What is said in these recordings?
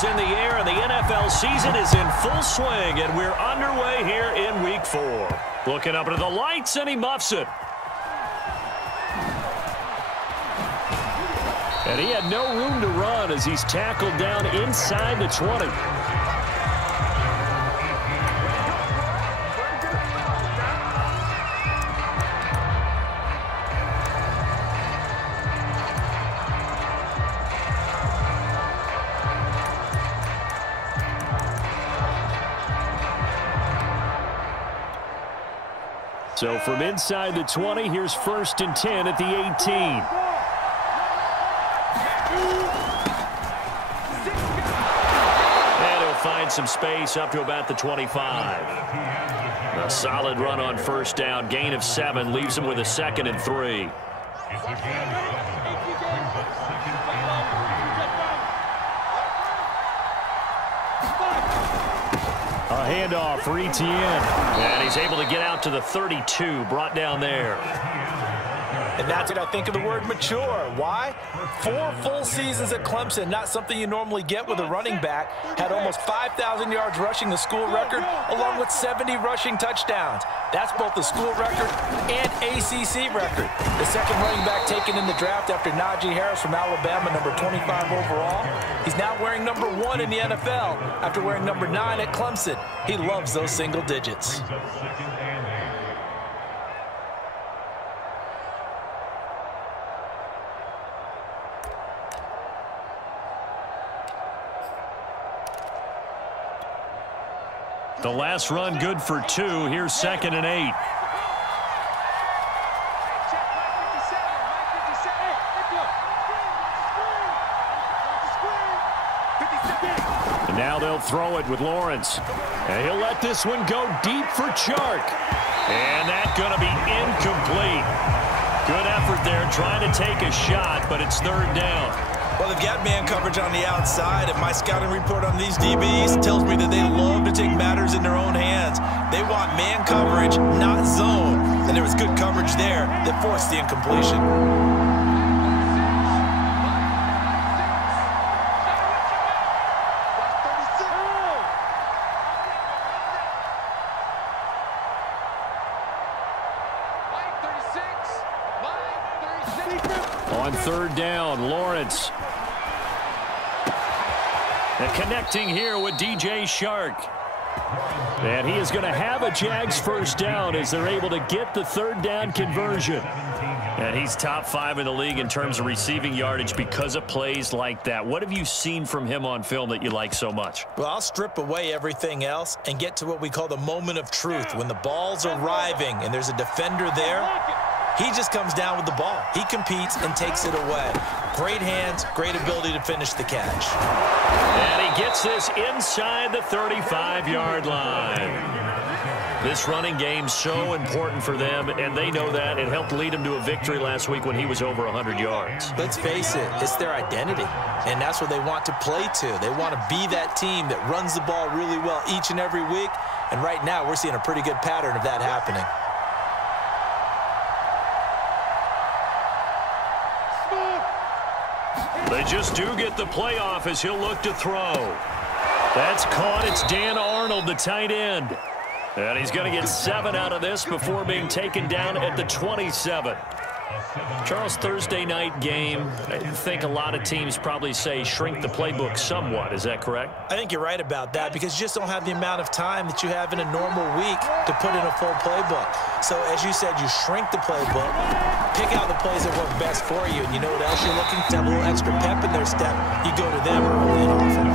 is in the air, and the NFL season is in full swing, and we're underway here in Week 4. Looking up into the lights, and he muffs it. And he had no room to run as he's tackled down inside the 20. So from inside the 20, here's 1st and 10 at the 18. And he'll find some space up to about the 25. A solid run on 1st down. Gain of 7 leaves him with a 2nd and 3. A handoff for Etienne. And he's able to get out to the 32, brought down there. And that's what I think of the word mature. Why? 4 full seasons at Clemson, not something you normally get with a running back. Had almost 5,000 yards rushing, the school record, along with 70 rushing touchdowns. That's both the school record and ACC record. The second running back taken in the draft after Najee Harris from Alabama, number 25 overall. He's now wearing number 1 in the NFL after wearing number 9 at Clemson. He loves those single digits. The last run good for 2. Here's 2nd and 8. And now they'll throw it with Lawrence. And he'll let this one go deep for Chark. And that's going to be incomplete. Good effort there trying to take a shot, but it's 3rd down. Well, they've got man coverage on the outside, and my scouting report on these DBs tells me that they love to take matters in their own hands. They want man coverage, not zone. And there was good coverage there that forced the incompletion. On 3rd down, Lawrence. And connecting here with DJ Chark. And he is going to have a Jags 1st down as they're able to get the 3rd down conversion. And he's top 5 in the league in terms of receiving yardage because of plays like that. What have you seen from him on film that you like so much? Well, I'll strip away everything else and get to what we call the moment of truth. When the ball's arriving and there's a defender there, he just comes down with the ball. He competes and takes it away. Great hands, great ability to finish the catch. And he gets this inside the 35-yard line. This running game's so important for them, and they know that. It helped lead them to a victory last week when he was over 100 yards. Let's face it, it's their identity, and that's what they want to play to. They want to be that team that runs the ball really well each and every week, and right now we're seeing a pretty good pattern of that happening. They just do get the playoff as he'll look to throw. That's caught. It's Dan Arnold, the tight end. And he's going to get 7 out of this before being taken down at the 27. Charles, Thursday night game, I think a lot of teams probably say shrink the playbook somewhat. Is that correct? I think you're right about that because you just don't have the amount of time that you have in a normal week to put in a full playbook. So, as you said, you shrink the playbook, pick out the plays that work best for you, and you know what else you're looking to have a little extra pep in their step. You go to them early and often.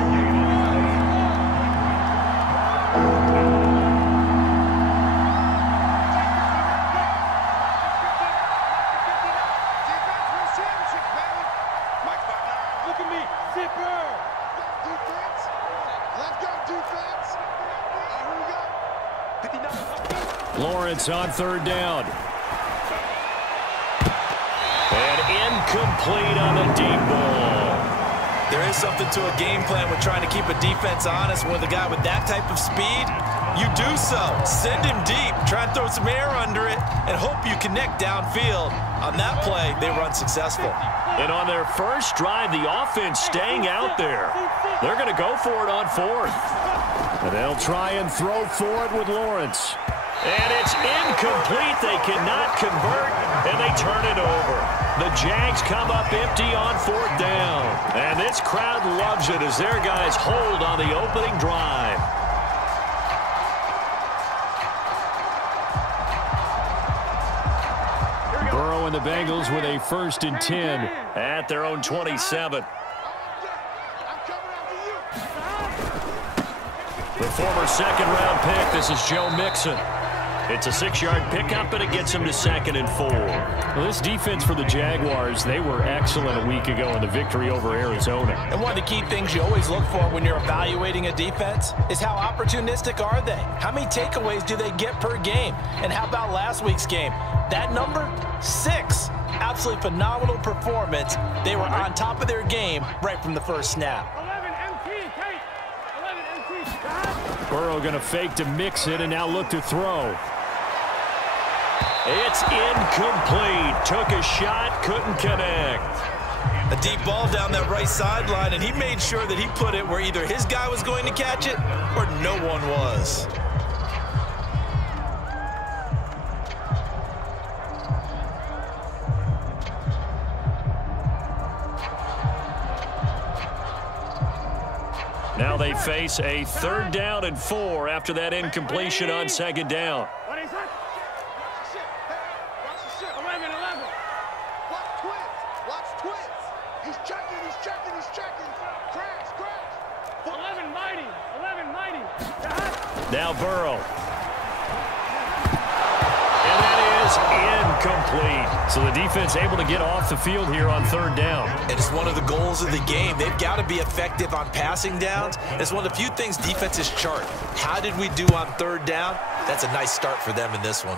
Lawrence on 3rd down. And incomplete on a deep ball. There is something to a game plan with trying to keep a defense honest. With a guy with that type of speed, you do so. Send him deep. Try and throw some air under it and hope you connect downfield. On that play, they run successful. And on their first drive, the offense staying out there. They're going to go for it on fourth. And they'll try and throw for it with Lawrence. And it's incomplete. They cannot convert, and they turn it over. The Jags come up empty on fourth down. And this crowd loves it as their guys hold on the opening drive. Burrow and the Bengals with a 1st and 10 at their own 27. The former second-round pick, this is Joe Mixon. It's a 6-yard pickup, and it gets him to 2nd and 4. Well, this defense for the Jaguars, they were excellent a week ago in the victory over Arizona. And one of the key things you always look for when you're evaluating a defense is how opportunistic are they? How many takeaways do they get per game? And how about last week's game? That number, 6. Absolutely phenomenal performance. They were on top of their game right from the first snap. Burrow going to fake to Mixon and now look to throw. It's incomplete. Took a shot, couldn't connect. A deep ball down that right sideline, and he made sure that he put it where either his guy was going to catch it or no one was. Now they face a 3rd down and 4 after that incompletion on 2nd down. What is that? Watch the shit. 11. Watch twins. He's checking. Crash. 11 mighty. Now Burrow. And that is incomplete. So the defense able to get off the field here on 3rd down. And it's one of the goals of the game. They've got to be effective on passing downs. It's one of the few things defenses chart. How did we do on 3rd down? That's a nice start for them in this one.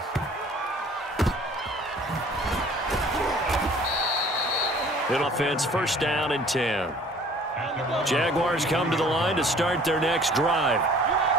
Good offense, 1st down and 10. Jaguars come to the line to start their next drive.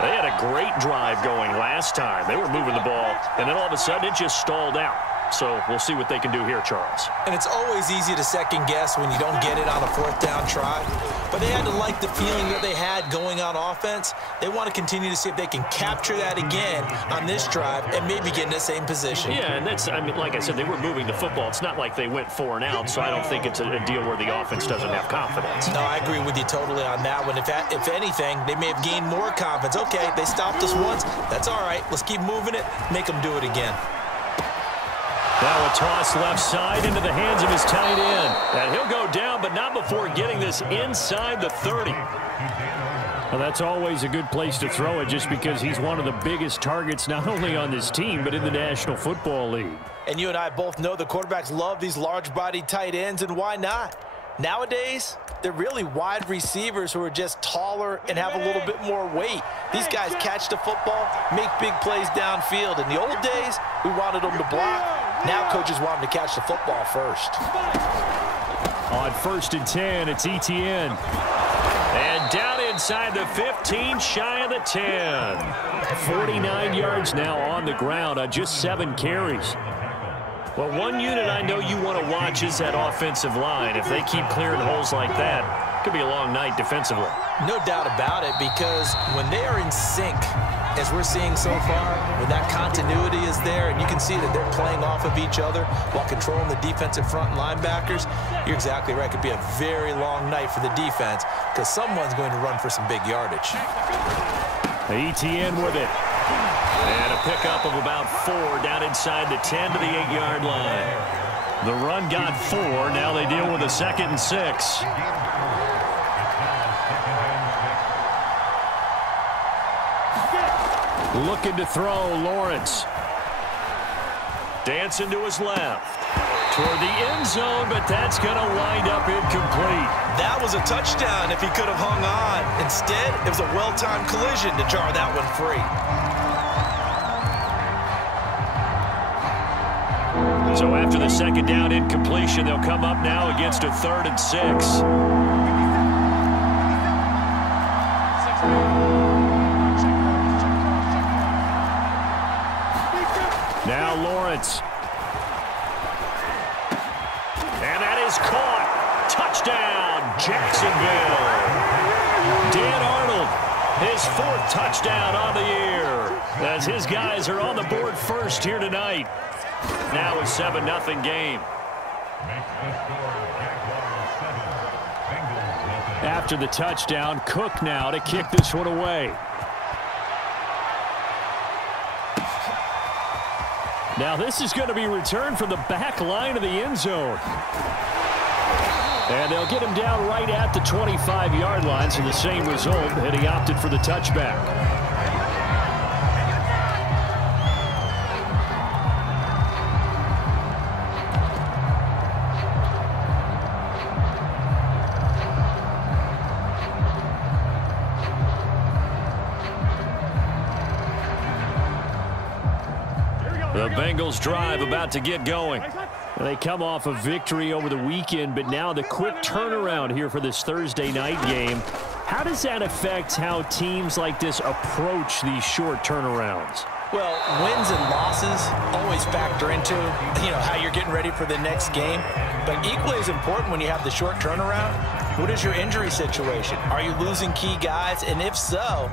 They had a great drive going last time. They were moving the ball, and then all of a sudden it just stalled out. So we'll see what they can do here, Charles. And it's always easy to second guess when you don't get it on a 4th down try. But they had to like the feeling that they had going on offense. They want to continue to see if they can capture that again on this drive and maybe get in the same position. Yeah, and that's, I mean, like I said, they were moving the football. It's not like they went 4 and out, so I don't think it's a deal where the offense doesn't have confidence. No, I agree with you totally on that one. If anything, they may have gained more confidence. Okay, they stopped us once. That's all right. Let's keep moving it. Make them do it again. Now a toss left side into the hands of his tight end. And he'll go down, but not before getting this inside the 30. Well, that's always a good place to throw it just because he's one of the biggest targets not only on this team but in the National Football League. And you and I both know the quarterbacks love these large-bodied tight ends, and why not? Nowadays, they're really wide receivers who are just taller and have a little bit more weight. These guys catch the football, make big plays downfield. In the old days, we wanted them to block. Now coaches want them to catch the football first. On 1st and 10, it's Etienne. And down inside the 15, shy of the 10. 49 yards now on the ground on just 7 carries. Well, one unit I know you want to watch is that offensive line. If they keep clearing holes like that, it could be a long night defensively. No doubt about it, because when they are in sync, as we're seeing so far, when that continuity is there, and you can see that they're playing off of each other while controlling the defensive front and linebackers, you're exactly right. It could be a very long night for the defense because someone's going to run for some big yardage. Etienne with it. And a pickup of about 4 down inside the 10 to the 8-yard line. The run got 4. Now they deal with a 2nd and 6. Looking to throw, Lawrence. Dancing to his left. Toward the end zone, but that's going to wind up incomplete. That was a touchdown if he could have hung on. Instead, it was a well-timed collision to jar that one free. So after the 2nd down incompletion, they'll come up now against a 3rd and 6. Now Lawrence. And that is caught. Touchdown, Jacksonville. His 4th touchdown on the year, as his guys are on the board first here tonight. Now a 7-0 game. After the touchdown, Cook now to kick this one away. Now this is going to be returned from the back line of the end zone. And they'll get him down right at the 25-yard line, so the same result, and he opted for the touchback. The Bengals drive about to get going. They come off a victory over the weekend, but now the quick turnaround here for this Thursday night game. How does that affect how teams like this approach these short turnarounds? Well, wins and losses always factor into, how you're getting ready for the next game. But equally as important when you have the short turnaround, what is your injury situation? Are you losing key guys? And if so,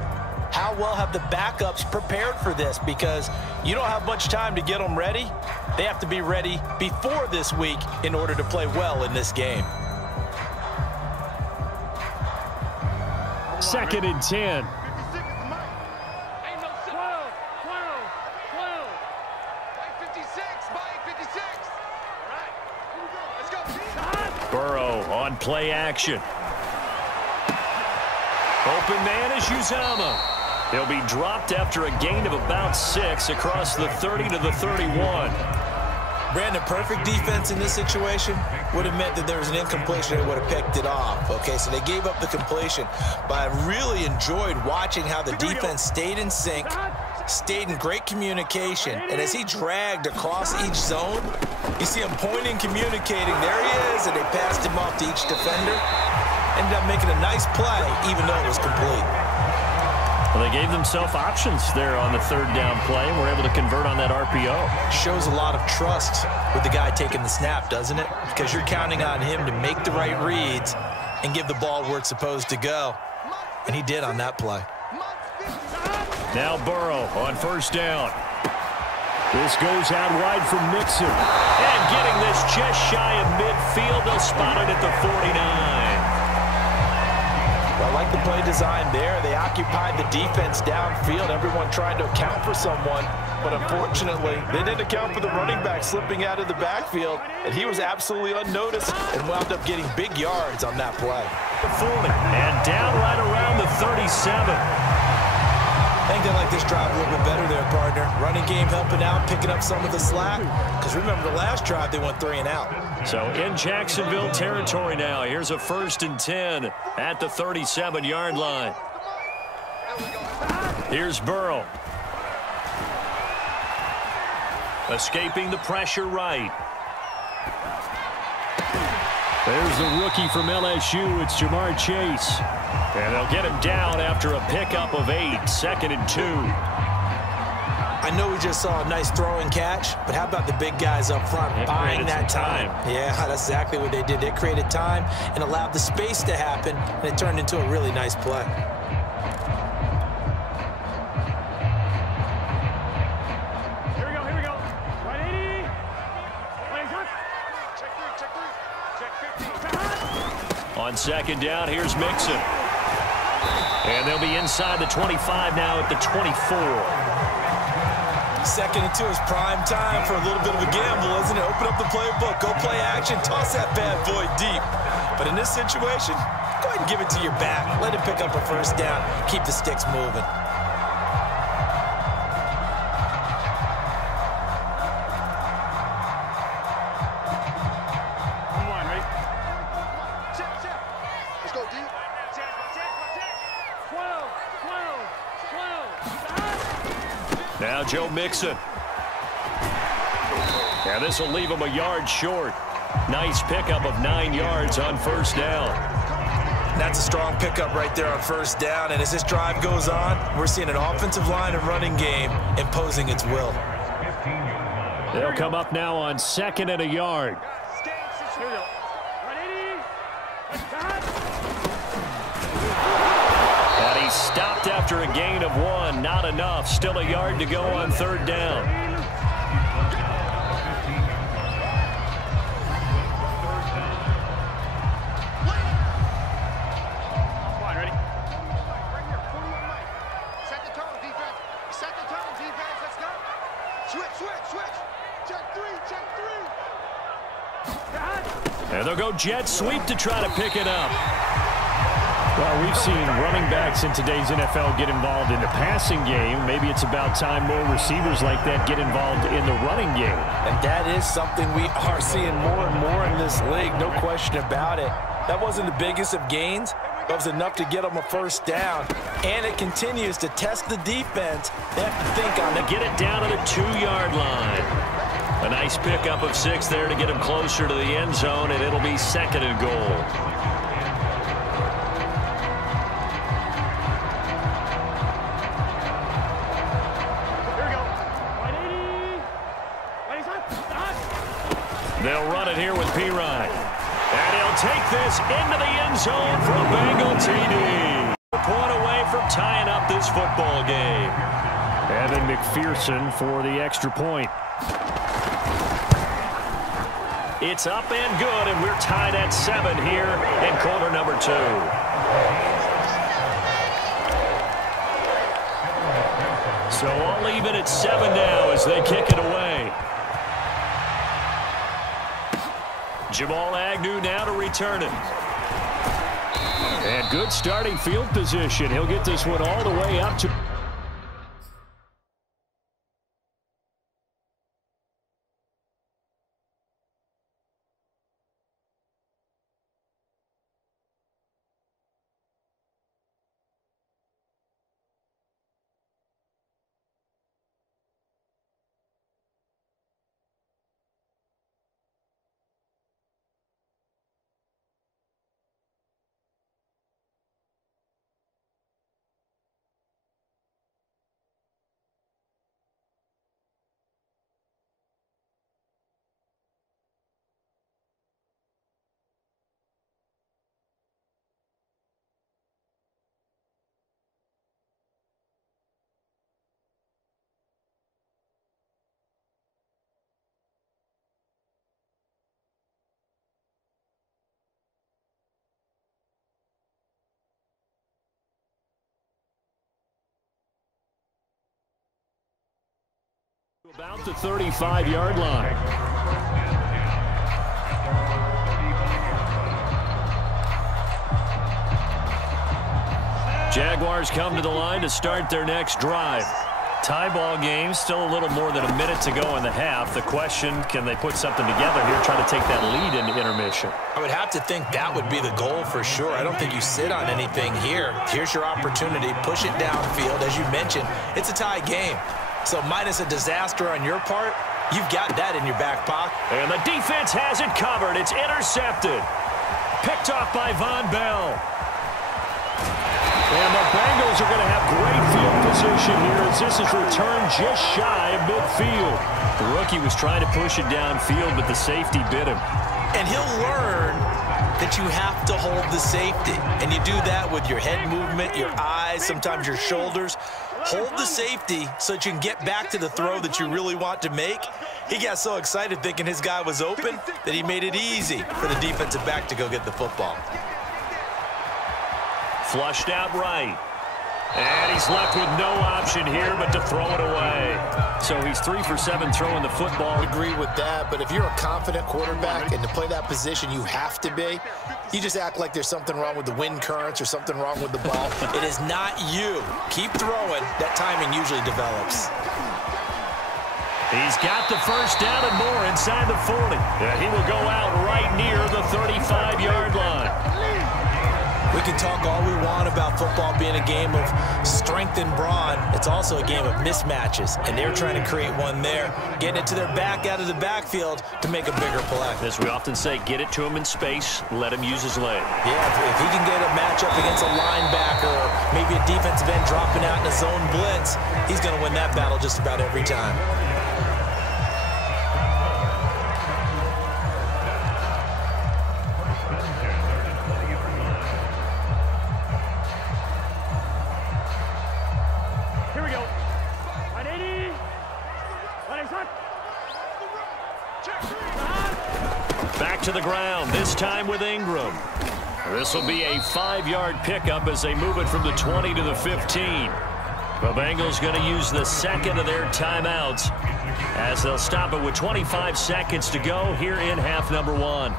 how well have the backups prepared for this? Because you don't have much time to get them ready. They have to be ready before this week in order to play well in this game. 2nd and 10. Burrow on play action. Open man is Uzama. He'll be dropped after a gain of about 6 across the 30 to the 31. Brandon, perfect defense in this situation would have meant that there was an incompletion. They would have picked it off. Okay, so they gave up the completion. But I really enjoyed watching how the defense stayed in sync, stayed in great communication. And as he dragged across each zone, you see him pointing, communicating. There he is, and they passed him off to each defender. Ended up making a nice play, even though it was complete. Well, they gave themselves options there on the 3rd down play, and were able to convert on that RPO. Shows a lot of trust with the guy taking the snap, doesn't it? Because you're counting on him to make the right reads and give the ball where it's supposed to go. And he did on that play. Now Burrow on 1st down. This goes out wide from Mixon. And getting this just shy of midfield, they'll spot it at the 49. I like the play design there. They occupied the defense downfield. Everyone trying to account for someone, but unfortunately, they didn't account for the running back slipping out of the backfield, and he was absolutely unnoticed and wound up getting big yards on that play. 40, and down right around the 37. I think they like this drive a little bit better there, partner. Running game helping out, picking up some of the slack. Because remember, the last drive, they went 3 and out. So in Jacksonville territory now. Here's a 1st and 10 at the 37-yard line. Here's Burrow. Escaping the pressure right. There's the rookie from LSU. It's Jamar Chase. And they'll get him down after a pickup of 8, 2nd and 2. I know we just saw a nice throw and catch, but how about the big guys up front buying that time? Yeah, that's exactly what they did. They created time and allowed the space to happen, and it turned into a really nice play. Here we go. Right 80. Check 3. On 2nd down, here's Mixon. And they'll be inside the 25 now at the 24. 2nd and 2 is prime time for a little bit of a gamble, isn't it? Open up the playbook, go play action, toss that bad boy deep. But in this situation, go ahead and give it to your back. Let him pick up a 1st down. Keep the sticks moving. Now Joe Mixon. Yeah, this will leave him a yard short. Nice pickup of 9 yards on 1st down. That's a strong pickup right there on 1st down. And as this drive goes on, we're seeing an offensive line and running game imposing its will. They'll come up now on 2nd and a yard. And he's stopped after a gain of 1. Not enough. Still a yard to go on 3rd down. And they'll go jet sweep to try to pick it up. Well, we've seen running backs in today's NFL get involved in the passing game. Maybe it's about time more receivers like that get involved in the running game. And that is something we are seeing more and more in this league, no question about it. That wasn't the biggest of gains, but it was enough to get them a 1st down. And it continues to test the defense. They have to think on it. Get it down to the 2-yard line. A nice pickup of 6 there to get him closer to the end zone, and it'll be 2nd and goal. They'll run it here with Pirine. And he'll take this into the end zone for a Bengal TD. A point away from tying up this football game. Evan McPherson for the extra point. It's up and good, and we're tied at 7 here in quarter number 2. So all even at 7 now as they kick it away. Jamal Agnew now to return it. And good starting field position. He'll get this one all the way up to... About the 35-yard line. Jaguars come to the line to start their next drive. Tie ball game, still a little more than a minute to go in the half. The question, can they put something together here, try to take that lead into intermission? I would have to think that would be the goal for sure. I don't think you sit on anything here. Here's your opportunity. Push it downfield. As you mentioned, it's a tie game. So minus a disaster on your part, you've got that in your back pocket. And the defense has it covered. It's intercepted. Picked off by Von Bell. And the Bengals are going to have great field position here as this is returned just shy of midfield. The rookie was trying to push it downfield, but the safety bit him. And he'll learn that you have to hold the safety. And you do that with your head movement, your eyes, sometimes your shoulders. Hold the safety so that you can get back to the throw that you really want to make. He got so excited thinking his guy was open that he made it easy for the defensive back to go get the football. Flushed out right. And he's left with no option here but to throw it away. So he's 3 for 7 throwing the football. I agree with that, but if you're a confident quarterback and to play that position you have to be, you just act like there's something wrong with the wind currents or something wrong with the ball. It is not you. Keep throwing. That timing usually develops. He's got the 1st down and more inside the 40. And he will go out right near the 35-yard line. We can talk all we want about football being a game of strength and brawn. It's also a game of mismatches, and they're trying to create one there, getting it to their back out of the backfield to make a bigger play. As we often say, get it to him in space, let him use his leg. Yeah, if he can get a matchup against a linebacker or maybe a defensive end dropping out in a zone blitz, he's going to win that battle just about every time. Back to the ground, this time with Ingram. This will be a 5-yard pickup as they move it from the 20 to the 15. The Bengals going to use the second of their timeouts as they'll stop it with 25 seconds to go here in half number 1.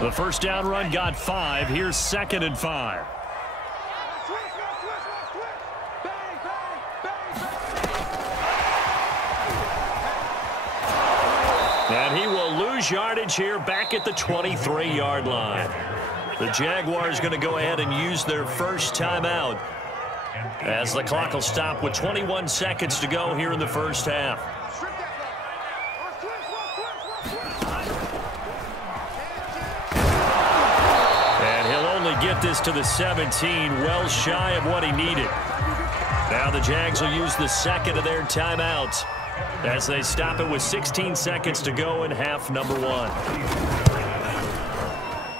The first down run got 5. Here's 2nd and 5. And he will lose yardage here back at the 23-yard line. The Jaguars going to go ahead and use their first timeout as the clock will stop with 21 seconds to go here in the first half. And he'll only get this to the 17, well shy of what he needed. Now the Jags will use the second of their timeouts as they stop it with 16 seconds to go in half number 1.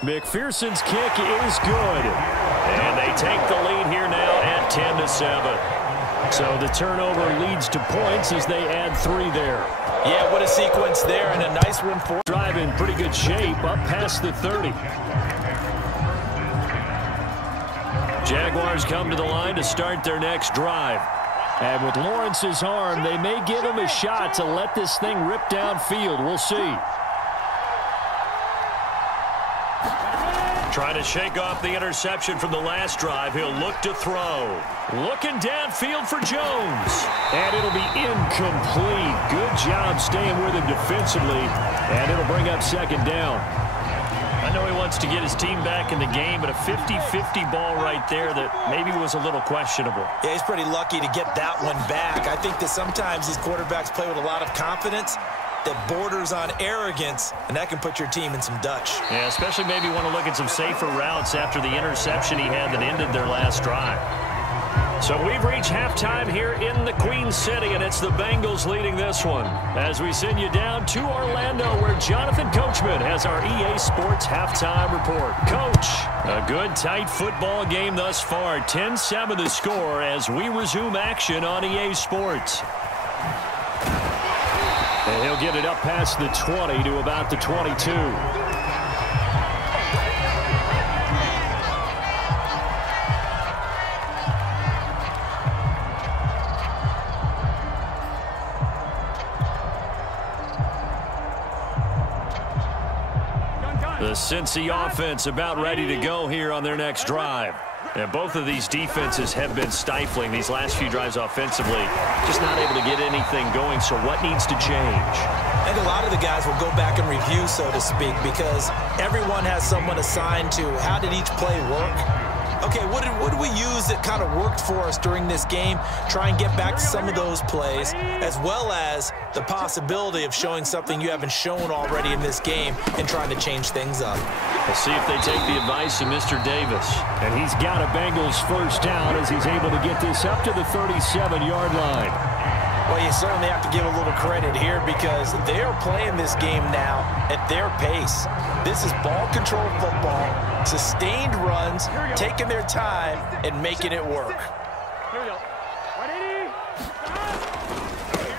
McPherson's kick is good. And they take the lead here now at 10-7. So the turnover leads to points as they add 3 there. Yeah, what a sequence there, and a nice one for drive in pretty good shape up past the 30. Jaguars come to the line to start their next drive. And with Lawrence's arm, they may give him a shot to let this thing rip downfield. We'll see. Trying to shake off the interception from the last drive. He'll look to throw. Looking downfield for Jones. And it'll be incomplete. Good job staying with him defensively. And it'll bring up 2nd down. I know he wants to get his team back in the game, but a 50-50 ball right there that maybe was a little questionable. Yeah, he's pretty lucky to get that one back. I think that sometimes these quarterbacks play with a lot of confidence that borders on arrogance, and that can put your team in some Dutch. Yeah, especially maybe want to look at some safer routes after the interception he had that ended their last drive. So we've reached halftime here in the Queen City, and it's the Bengals leading this one. As we send you down to Orlando, where Jonathan Coachman has our EA Sports halftime report. Coach, a good, tight football game thus far. 10-7 the score as we resume action on EA Sports. And he'll get it up past the 20 to about the 22. The Cincy offense about ready to go here on their next drive. And both of these defenses have been stifling these last few drives offensively. Just not able to get anything going, so what needs to change? I think a lot of the guys will go back and review, so to speak, because everyone has someone assigned to how did each play work. Okay, what did we use that kind of worked for us during this game? Try and get back to some of those plays, as well as the possibility of showing something you haven't shown already in this game and trying to change things up. We'll see if they take the advice of Mr. Davis. And he's got a Bengals first down as he's able to get this up to the 37-yard line. Well, you certainly have to give a little credit here because they are playing this game now at their pace. This is ball control football, sustained runs, taking their time, and making it work.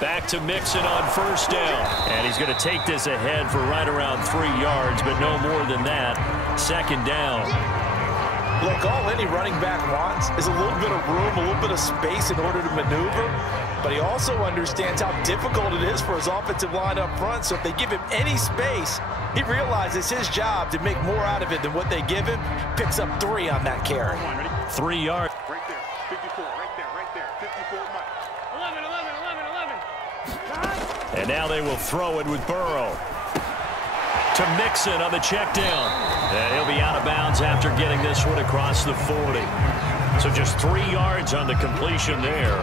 Back to Mixon on first down. And he's going to take this ahead for right around 3 yards, but no more than that. 2nd down. Look, all any running back wants is a little bit of room, a little bit of space in order to maneuver. But he also understands how difficult it is for his offensive line up front. So if they give him any space, he realizes his job to make more out of it than what they give him. Picks up 3 on that carry. 3 yards. Right there, 54, right there, 54 miles. 11. And now they will throw it with Burrow. To Mixon on the check down. And he'll be out of bounds after getting this one across the 40. So just 3 yards on the completion there.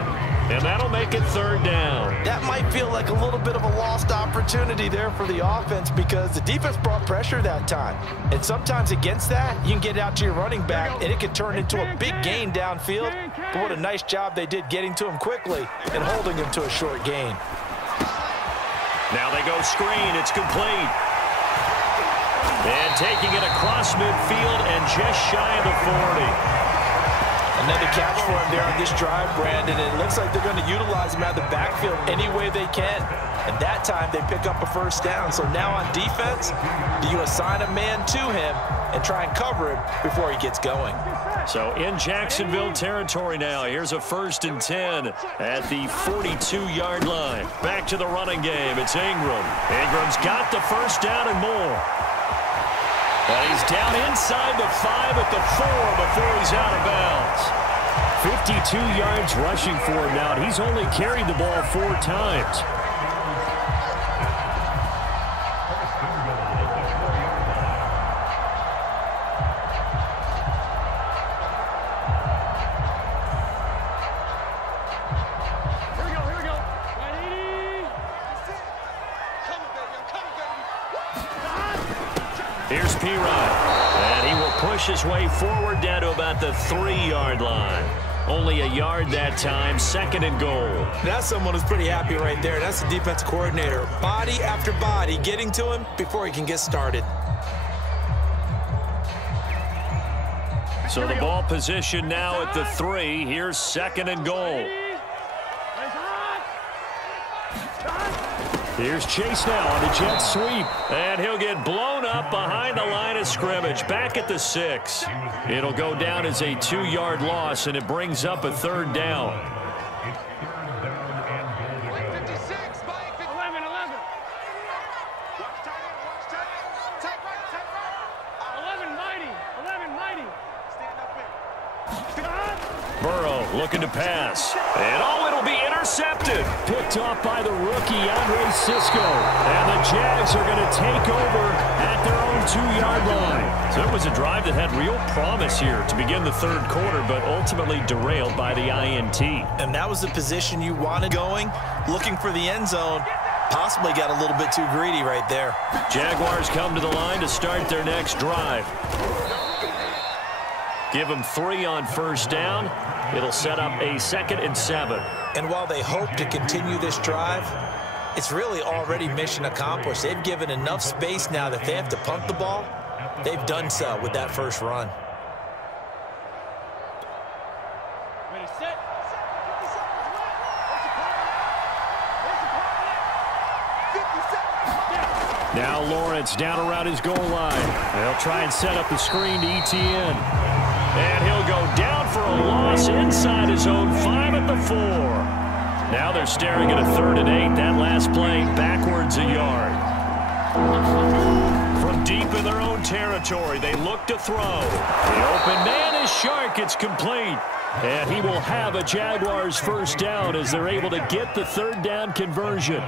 And that'll make it 3rd down. That might feel like a little bit of a lost opportunity there for the offense because the defense brought pressure that time. And sometimes against that, you can get out to your running back, and it can turn into a big gain downfield. But what a nice job they did getting to him quickly and holding him to a short gain. Now they go screen. It's complete. And taking it across midfield and just shy of the 40. Another catch for him there on this drive, Brandon. And it looks like they're going to utilize him out of the backfield any way they can. And that time, they pick up a first down. So now on defense, do you assign a man to him and try and cover him before he gets going? So in Jacksonville territory now. Here's a 1st and 10 at the 42-yard line. Back to the running game. It's Ingram. Ingram's got the first down and more. And he's down inside the 5 at the 4 before he's out of bounds. 52 yards rushing for him now. He's only carried the ball 4 times. Here's P. And he will push his way forward down to about the 3-yard line. Only a yard that time, 2nd and goal. That's someone who's pretty happy right there. That's the defense coordinator. Body after body getting to him before he can get started. So the ball position now at the 3. Here's 2nd and goal. Here's Chase now on the jet sweep. And he'll get blown up behind the line of scrimmage. Back at the 6. It'll go down as a 2-yard loss, and it brings up a 3rd down. 56, Mike. 11. Watch tight end. Take right. 11 mighty. Stand up here. Burrow looking to pass. And it'll be intercepted. Picked off by the rookie, Andre Cisco. And the Jags are going to take over at their own 2-yard line. So it was a drive that had real promise here to begin the 3rd quarter, but ultimately derailed by the INT. And that was the position you wanted going, looking for the end zone. Possibly got a little bit too greedy right there. Jaguars come to the line to start their next drive. Give them 3 on 1st down. It'll set up a 2nd and 7. And while they hope to continue this drive, it's really already mission accomplished. They've given enough space now that they have to punt the ball. They've done so with that first run. Ready, set. Now Lawrence down around his goal line. They'll try and set up the screen to ETN. And he'll go down for a loss inside his own 5 at the 4. Now they're staring at a 3rd and 8. That last play backwards a yard. From deep in their own territory, they look to throw. The open man is Shark. It's complete. And he will have a Jaguars first down as they're able to get the 3rd down conversion.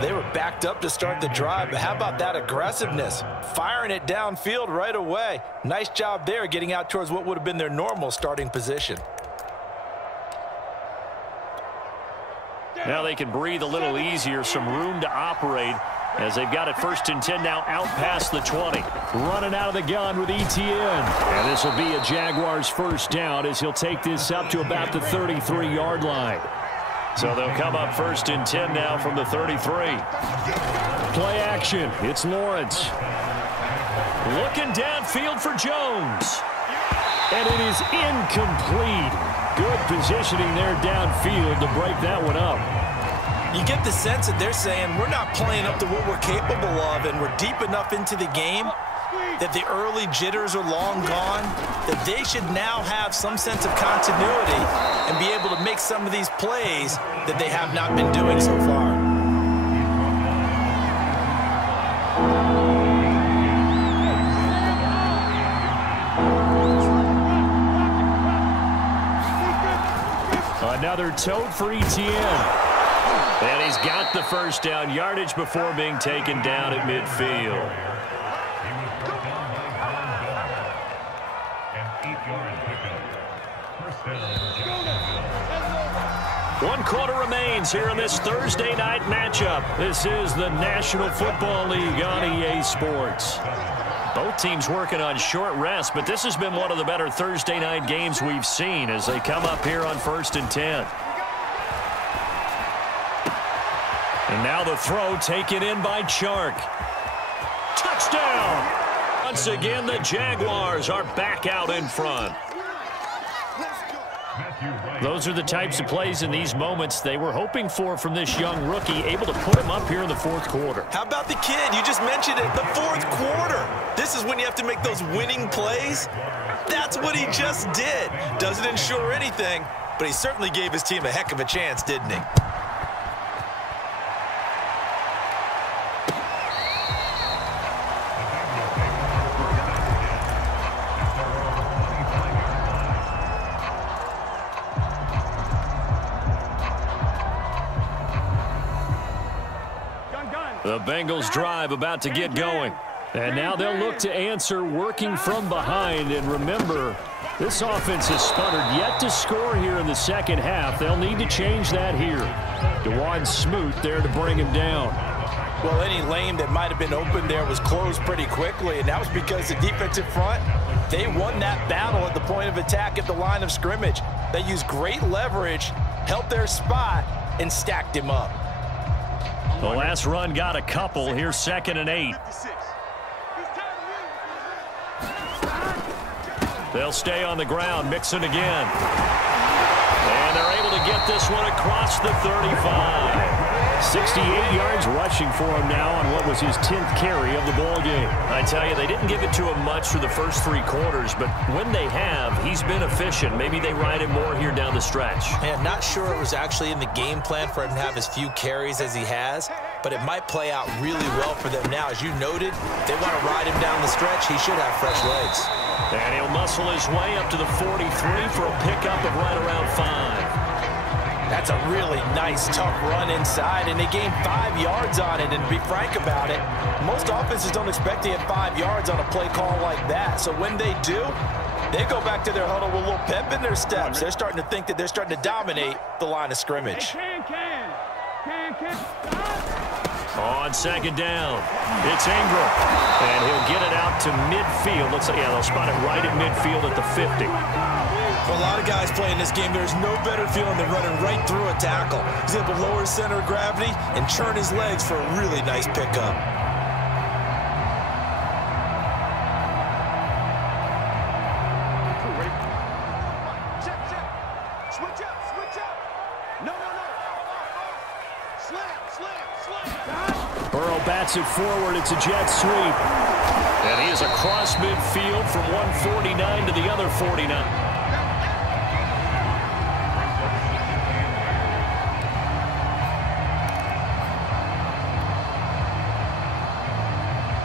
They were backed up to start the drive, but how about that aggressiveness? Firing it downfield right away. Nice job there getting out towards what would have been their normal starting position. Now they can breathe a little easier, some room to operate as they've got it 1st and 10 now out past the 20. Running out of the gun with ETN. And this will be a Jaguars first down as he'll take this up to about the 33-yard line. So they'll come up 1st and 10 now from the 33. Play action. It's Lawrence. Looking downfield for Jones. And it is incomplete. Good positioning there downfield to break that one up. You get the sense that they're saying we're not playing up to what we're capable of, and we're deep enough into the game that the early jitters are long gone, that they should now have some sense of continuity and be able to make some of these plays that they have not been doing so far. Another tote for ETN. And he's got the first down, yardage before being taken down at midfield. One quarter remains here in this Thursday night matchup. This is the National Football League on EA Sports. Both teams working on short rest, but this has been one of the better Thursday night games we've seen as they come up here on 1st and 10. And now the throw taken in by Chark. Touchdown! Once again, the Jaguars are back out in front. Those are the types of plays in these moments they were hoping for from this young rookie, able to put him up here in the fourth quarter. How about the kid? You just mentioned it, the fourth quarter. This is when you have to make those winning plays. That's what he just did. Doesn't ensure anything, but he certainly gave his team a heck of a chance, didn't he? The Bengals drive about to get going. And now they'll look to answer working from behind. And remember, this offense has sputtered yet to score here in the second half. They'll need to change that here. DeJuan Smoot there to bring him down. Well, any lane that might have been open there was closed pretty quickly, and that was because the defensive front, they won that battle at the point of attack at the line of scrimmage. They used great leverage, held their spot, and stacked him up. The last run got a couple. Here's 2nd and 8. They'll stay on the ground. Mixon again. And they're able to get this one across the 35. 68 yards rushing for him now on what was his 10th carry of the ball game. I tell you, they didn't give it to him much for the first 3 quarters, but when they have, he's been efficient. Maybe they ride him more here down the stretch. Man, not sure it was actually in the game plan for him to have as few carries as he has, but it might play out really well for them now. As you noted, they want to ride him down the stretch. He should have fresh legs. And he'll muscle his way up to the 43 for a pickup of right around 5. That's a really nice, tough run inside, and they gained 5 yards on it. And to be frank about it, most offenses don't expect to get 5 yards on a play call like that. So when they do, they go back to their huddle with a little pep in their steps. They're starting to think that they're starting to dominate the line of scrimmage. On 2nd down, it's Ingram, and he'll get it out to midfield. Looks like, yeah, they'll spot it right at midfield at the 50. For a lot of guys playing this game, there's no better feeling than running right through a tackle. He's able to lower his center of gravity and churn his legs for a really nice pickup. Switch up. No. Slam. Burrow bats it forward. It's a jet sweep. And he is across midfield from 149 to the other 49.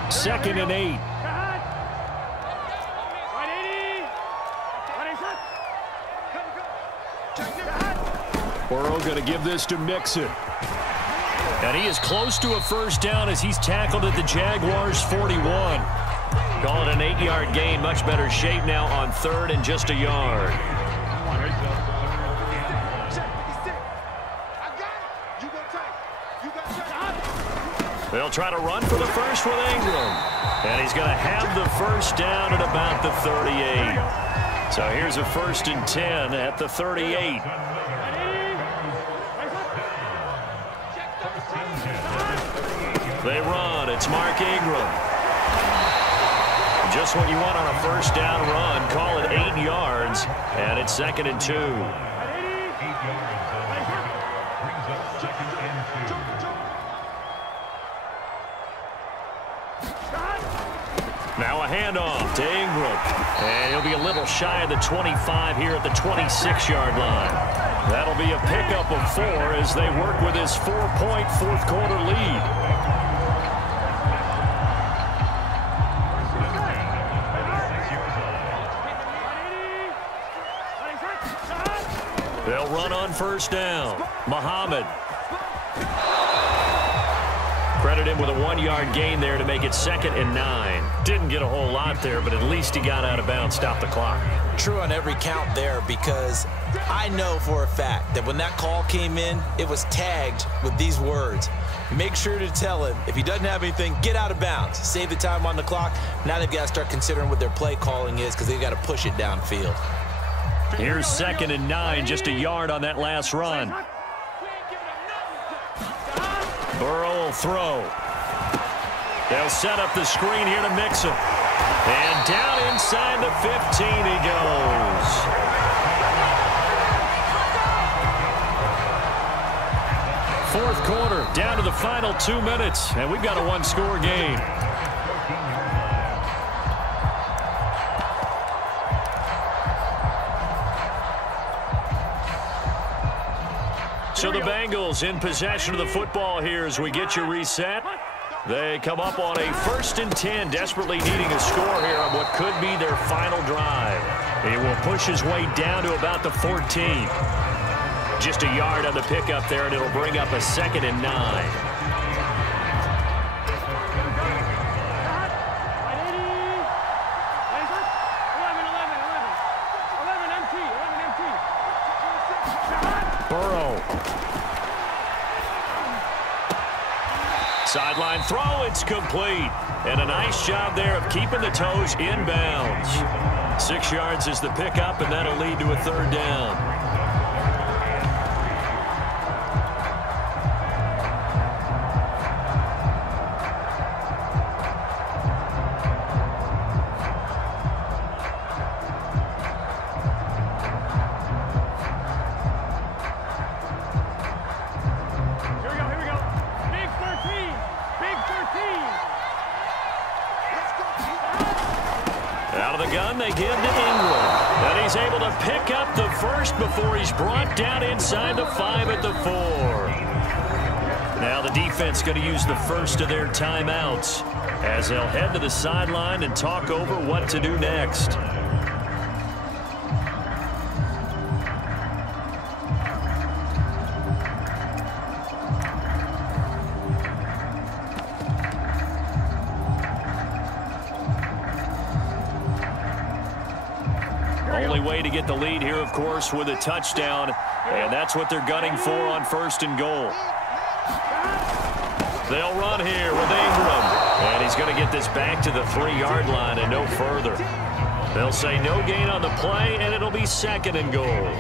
Second and 8. Burrow going to give this to Mixon. And he is close to a first down as he's tackled at the Jaguars 41. Call it an 8-yard gain. Much better shape now on 3rd and just a yard. They'll try to run for the first with Ingram. And he's going to have the first down at about the 38. So here's a 1st and 10 at the 38. They run. It's Mark Ingram. Just what you want on a first down run. Call it 8 yards. And it's 2nd and 2. Now a handoff to Ingram. And he'll be a little shy of the 25 here at the 26-yard line. That'll be a pickup of 4 as they work with his 4-point fourth-quarter lead. They'll run on first down. Muhammad. Credit him with a 1-yard gain there to make it 2nd and 9. Didn't get a whole lot there, but at least he got out of bounds, stopped the clock. True on every count there, because I know for a fact that when that call came in, it was tagged with these words. Make sure to tell him, if he doesn't have anything, get out of bounds. Save the time on the clock. Now they've got to start considering what their play calling is because they've got to push it downfield. Here's 2nd and 9, just a yard on that last run. Burrow will throw. They'll set up the screen here to Mixon. And down inside the 15 he goes. fourth quarter, down to the final 2 minutes, and we've got a one-score game. So the Bengals in possession of the football here as we get you reset. They come up on a 1st and 10, desperately needing a score here on what could be their final drive. He will push his way down to about the 14. Just a yard on the pickup there, and it'll bring up a 2nd and 9. Sideline throw, it's complete. And a nice job there of keeping the toes inbounds. 6 yards is the pickup, and that'll lead to a 3rd down. They give to Ingram, and he's able to pick up the first before he's brought down inside the 5 at the 4. Now the defense going to use the first of their timeouts as they'll head to the sideline and talk over what to do next. Way to get the lead here, of course, with a touchdown, and that's what they're gunning for on 1st and goal. They'll run here with Ingram, and he's going to get this back to the 3-yard line and no further. They'll say no gain on the play, and it'll be 2nd and goal.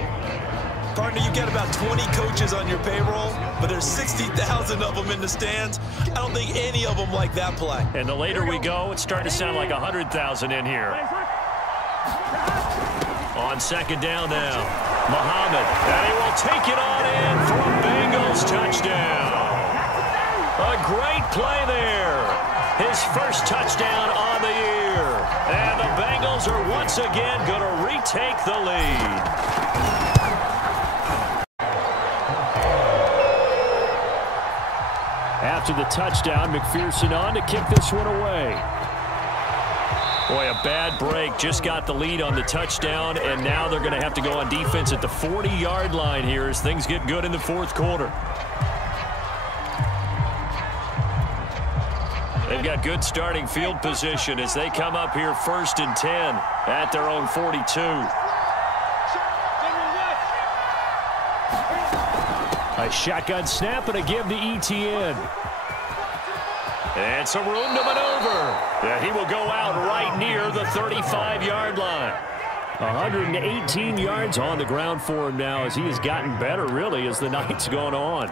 Partner, you got about 20 coaches on your payroll, but there's 60,000 of them in the stands. I don't think any of them like that play. And the later we go, it's starting to sound like 100,000 in here. On 2nd down now, Muhammad, and he will take it on in for a Bengals touchdown. A great play there. His first touchdown on the year. And the Bengals are once again going to retake the lead. After the touchdown, McPherson on to kick this one away. Boy, a bad break. Just got the lead on the touchdown, and now they're going to have to go on defense at the 40-yard line here as things get good in the fourth quarter. They've got good starting field position as they come up here 1st and 10 at their own 42. A shotgun snap and a give to Etienne. And some room to maneuver. Yeah, he will go out right near the 35-yard line. 118 yards on the ground for him now as he has gotten better, really, as the night's gone on.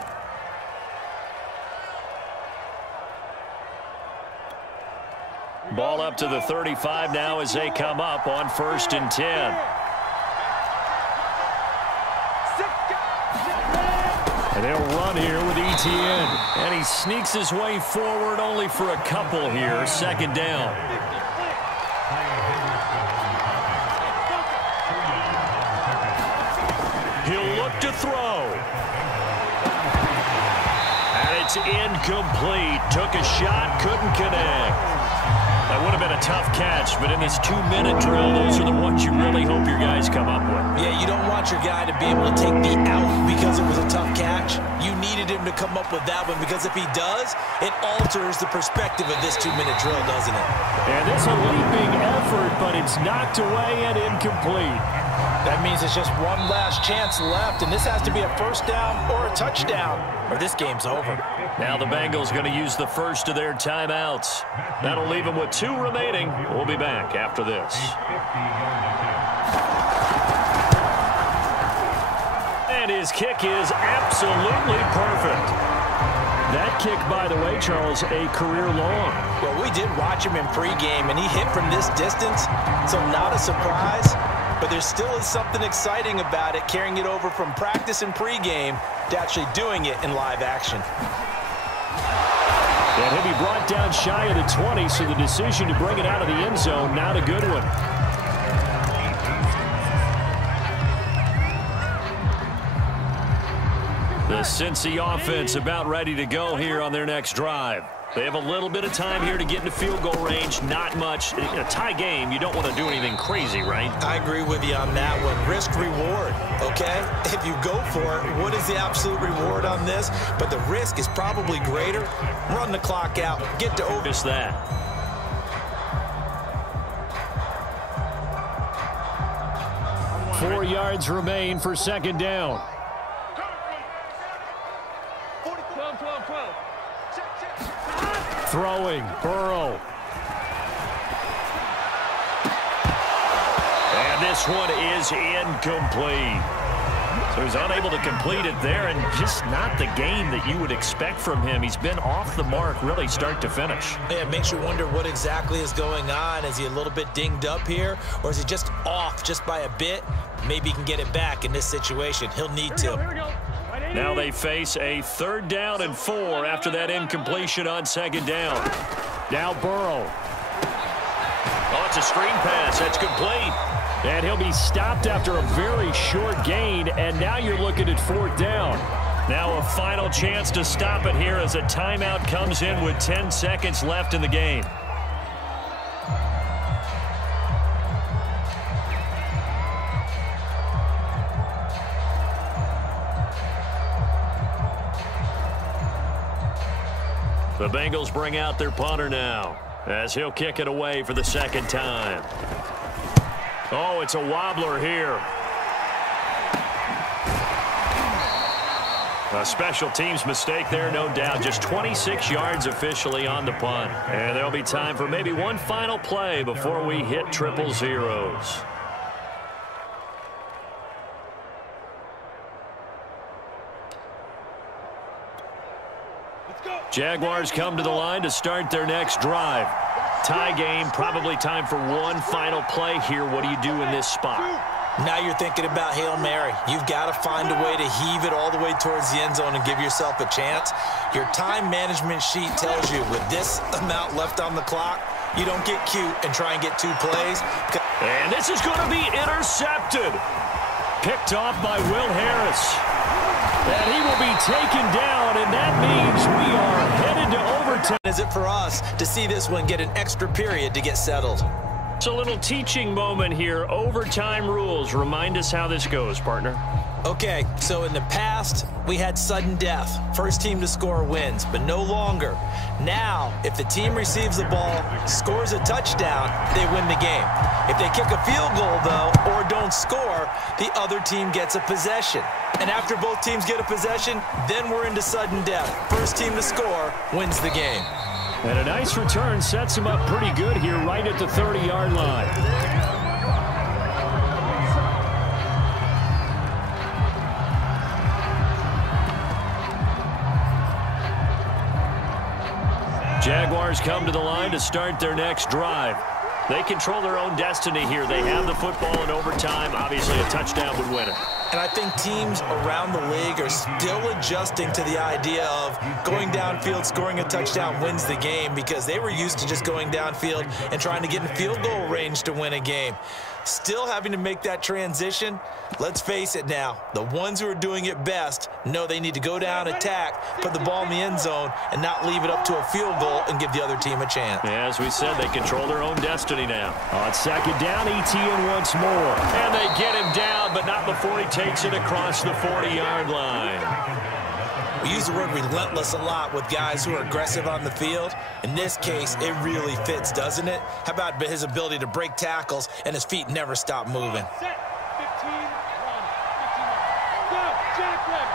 Ball up to the 35 now as they come up on 1st and 10. And they'll run here with Etienne. And he sneaks his way forward only for a couple here. 2nd down. He'll look to throw. And it's incomplete. Took a shot, couldn't connect. That would have been a tough catch, but in this 2-minute drill, those are the ones you really hope your guys come up with. Yeah, you don't want your guy to be able to take the out because it was a tough catch. You needed him to come up with that one because if he does, it alters the perspective of this 2-minute drill, doesn't it? And it's a leaping effort, but it's knocked away and incomplete. That means it's just one last chance left, and this has to be a 1st down or a touchdown, or this game's over. Now the Bengals going to use the first of their timeouts. That'll leave them with 2 remaining. We'll be back after this. And his kick is absolutely perfect. That kick, by the way, Charles, a career long. Well, we did watch him in pregame, and he hit from this distance, so not a surprise. but there still is something exciting about it, carrying it over from practice and pregame to actually doing it in live action. And he'll be brought down shy of the 20, so the decision to bring it out of the end zone, not a good one. The Cincy offense about ready to go here on their next drive. They have a little bit of time here to get into field goal range. Not much. In a tie game, you don't want to do anything crazy, right? I agree with you on that one. Risk reward, okay? If you go for it, what is the absolute reward on this? But the risk is probably greater. Run the clock out. Get to over. Just that. Four yards remain for second down. 12. Throwing, Burrow. And this one is incomplete. So he's unable to complete it there, and just not the game that you would expect from him. He's been off the mark really start to finish. Yeah, it makes you wonder what exactly is going on. Is he a little bit dinged up here, or is he just off just by a bit? Maybe he can get it back in this situation. He'll need to. Here we go. Now they face a 3rd down and 4 after that incompletion on 2nd down. Now Burrow. Oh, it's a screen pass. That's complete. And he'll be stopped after a very short gain, and now you're looking at 4th down. Now a final chance to stop it here as a timeout comes in with 10 seconds left in the game. The Bengals bring out their punter now as he'll kick it away for the 2nd time. Oh, it's a wobbler here. A special teams mistake there, no doubt. Just 26 yards officially on the punt. And there'll be time for maybe one final play before we hit triple zeros. Jaguars come to the line to start their next drive. Tie game, probably time for one final play here. What do you do in this spot? Now you're thinking about Hail Mary. You've got to find a way to heave it all the way towards the end zone and give yourself a chance. Your time management sheet tells you with this amount left on the clock, you don't get cute and try and get 2 plays. And this is going to be intercepted. Picked off by Will Harris. And he will be taken down, and that means we are headed to overtime. Is it for us to see this one get an extra period to get settled? It's a little teaching moment here. Overtime rules. Remind us how this goes, partner. Okay, so in the past, we had sudden death. First team to score wins, but no longer. Now, if the team receives the ball, scores a touchdown, they win the game. If they kick a field goal, though, or don't score, the other team gets a possession. And after both teams get a possession, then we're into sudden death. First team to score wins the game. And a nice return sets him up pretty good here right at the 30-yard line. Jaguars come to the line to start their next drive. They control their own destiny here. They have the football in overtime. Obviously, a touchdown would win it. And I think teams around the league are still adjusting to the idea of going downfield, scoring a touchdown wins the game, because they were used to just going downfield and trying to get in field goal range to win a game. Still having to make that transition. Let's face it now, the ones who are doing it best know they need to go down, attack, put the ball in the end zone, and not leave it up to a field goal and give the other team a chance. Yeah, as we said, they control their own destiny now. On 2nd down, ETN once more. And they get him down, but not before he takes it across the 40-yard line. We use the word relentless a lot with guys who are aggressive on the field. In this case, it really fits, doesn't it? How about his ability to break tackles and his feet never stop moving? Set. 15, 1. Go, Jack Rabbit,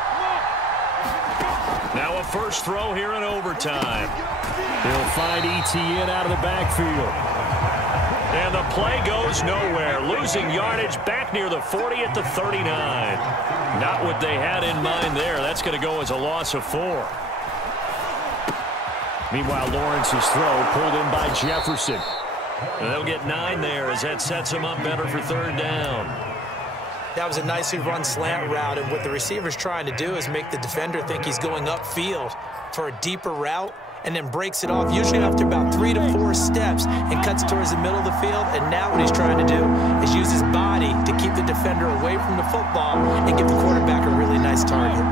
come on. Now a first throw here in overtime. He'll find ETN out of the backfield. And the play goes nowhere. Losing yardage back near the 40 at the 39. Not what they had in mind there. That's going to go as a loss of 4. Meanwhile, Lawrence's throw pulled in by Jefferson. And they'll get 9 there as that sets them up better for 3rd down. That was a nicely run slant route, and what the receiver's trying to do is make the defender think he's going upfield for a deeper route, and then breaks it off, usually after about 3 to 4 steps, and cuts towards the middle of the field. And now what he's trying to do is use his body to keep the defender away from the football and give the quarterback a really nice target.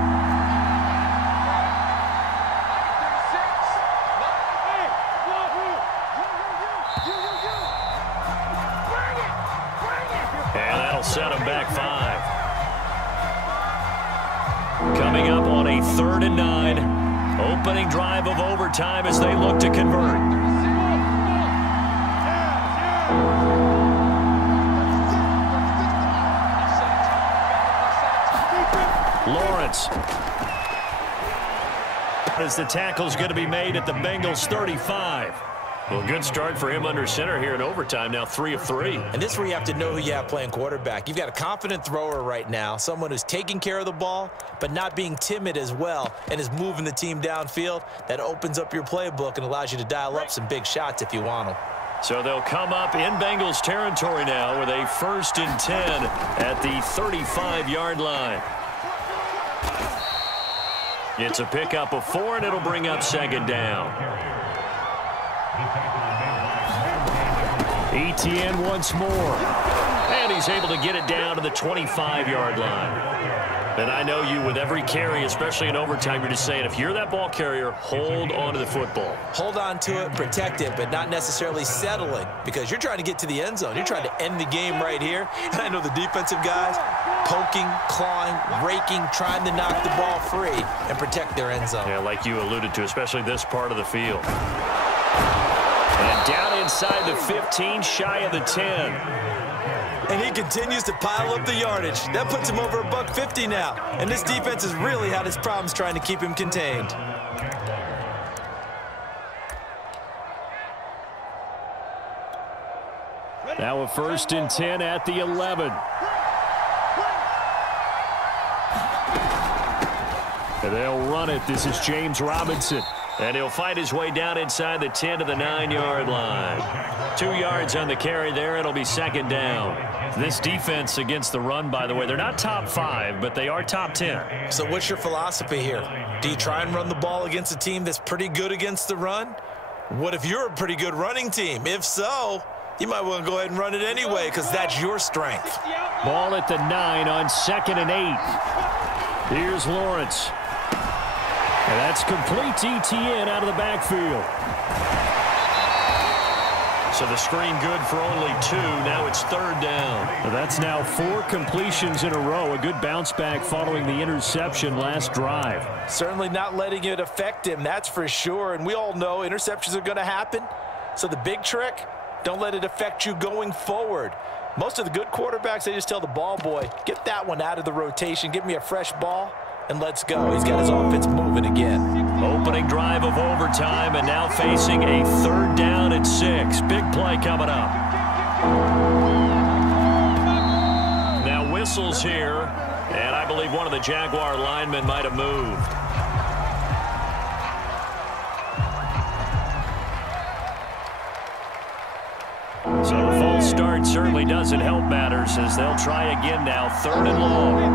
And that'll set him back 5. Coming up on a 3rd and 9. Opening drive of overtime as they look to convert. Lawrence. As the tackle's going to be made at the Bengals 35. Well, good start for him under center here in overtime. Now 3 of 3. And this is where you have to know who you have playing quarterback. You've got a confident thrower right now, someone who's taking care of the ball, but not being timid as well, and is moving the team downfield. That opens up your playbook and allows you to dial up some big shots if you want them. So they'll come up in Bengals territory now with a 1st and 10 at the 35-yard line. It's a pickup of 4, and it'll bring up 2nd down. Etienne once more. And he's able to get it down to the 25-yard line. And I know you, with every carry, especially in overtime, you're just saying, if you're that ball carrier, hold on to the football. Hold on to it, protect it, but not necessarily settling, because you're trying to get to the end zone. You're trying to end the game right here. And I know the defensive guys poking, clawing, raking, trying to knock the ball free and protect their end zone. Yeah, like you alluded to, especially this part of the field. And down inside the 15, shy of the 10. And he continues to pile up the yardage. That puts him over $150 now. And this defense has really had its problems trying to keep him contained. Now a 1st and 10 at the 11. And they'll run it. This is James Robinson. And he'll fight his way down inside the 10 to the 9-yard line. 2 yards on the carry there. It'll be 2nd down. This defense against the run, by the way, they're not top 5, but they are top 10. So what's your philosophy here? Do you try and run the ball against a team that's pretty good against the run? What if you're a pretty good running team? If so, you might want to go ahead and run it anyway, because that's your strength. Ball at the 9 on 2nd and 8. Here's Lawrence. And that's complete to Etienne out of the backfield. So the screen good for only 2. Now it's 3rd down. Well, that's now 4 completions in a row. A good bounce back following the interception last drive. Certainly not letting it affect him, that's for sure. And we all know interceptions are going to happen. So the big trick, don't let it affect you going forward. Most of the good quarterbacks, they just tell the ball boy, get that one out of the rotation, give me a fresh ball, and let's go. He's got his offense moving again. Opening drive of overtime, and now facing a 3rd down and 6. Big play coming up. Now whistles here, and I believe one of the Jaguar linemen might have moved. So the false start certainly doesn't help matters as they'll try again now, 3rd and long.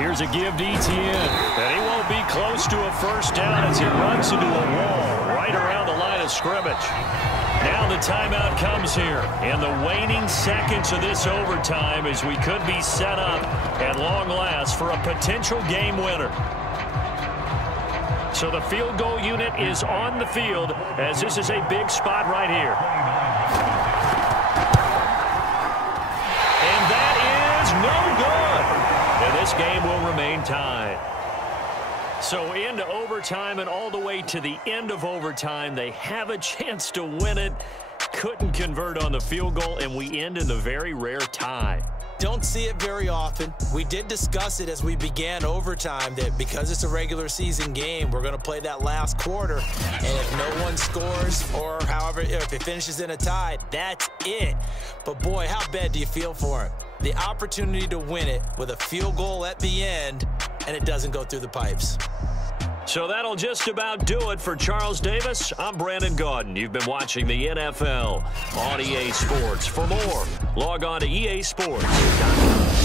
Here's a give to Etienne, and he won't be close to a 1st down as he runs into a wall right around the line of scrimmage. Now the timeout comes here in the waning seconds of this overtime as we could be set up at long last for a potential game winner. So the field goal unit is on the field as this is a big spot right here. And that is no good. And this game will remain tied. So into overtime and all the way to the end of overtime, they have a chance to win it. Couldn't convert on the field goal, and we end in the very rare tie. Don't see it very often. We did discuss it as we began overtime that because it's a regular season game, we're going to play that last quarter. And if no one scores or however, if it finishes in a tie, that's it. But boy, how bad do you feel for him? The opportunity to win it with a field goal at the end, and it doesn't go through the pipes. So that'll just about do it for Charles Davis. I'm Brandon Gaudin. You've been watching the NFL on EA Sports. For more, log on to easports.com.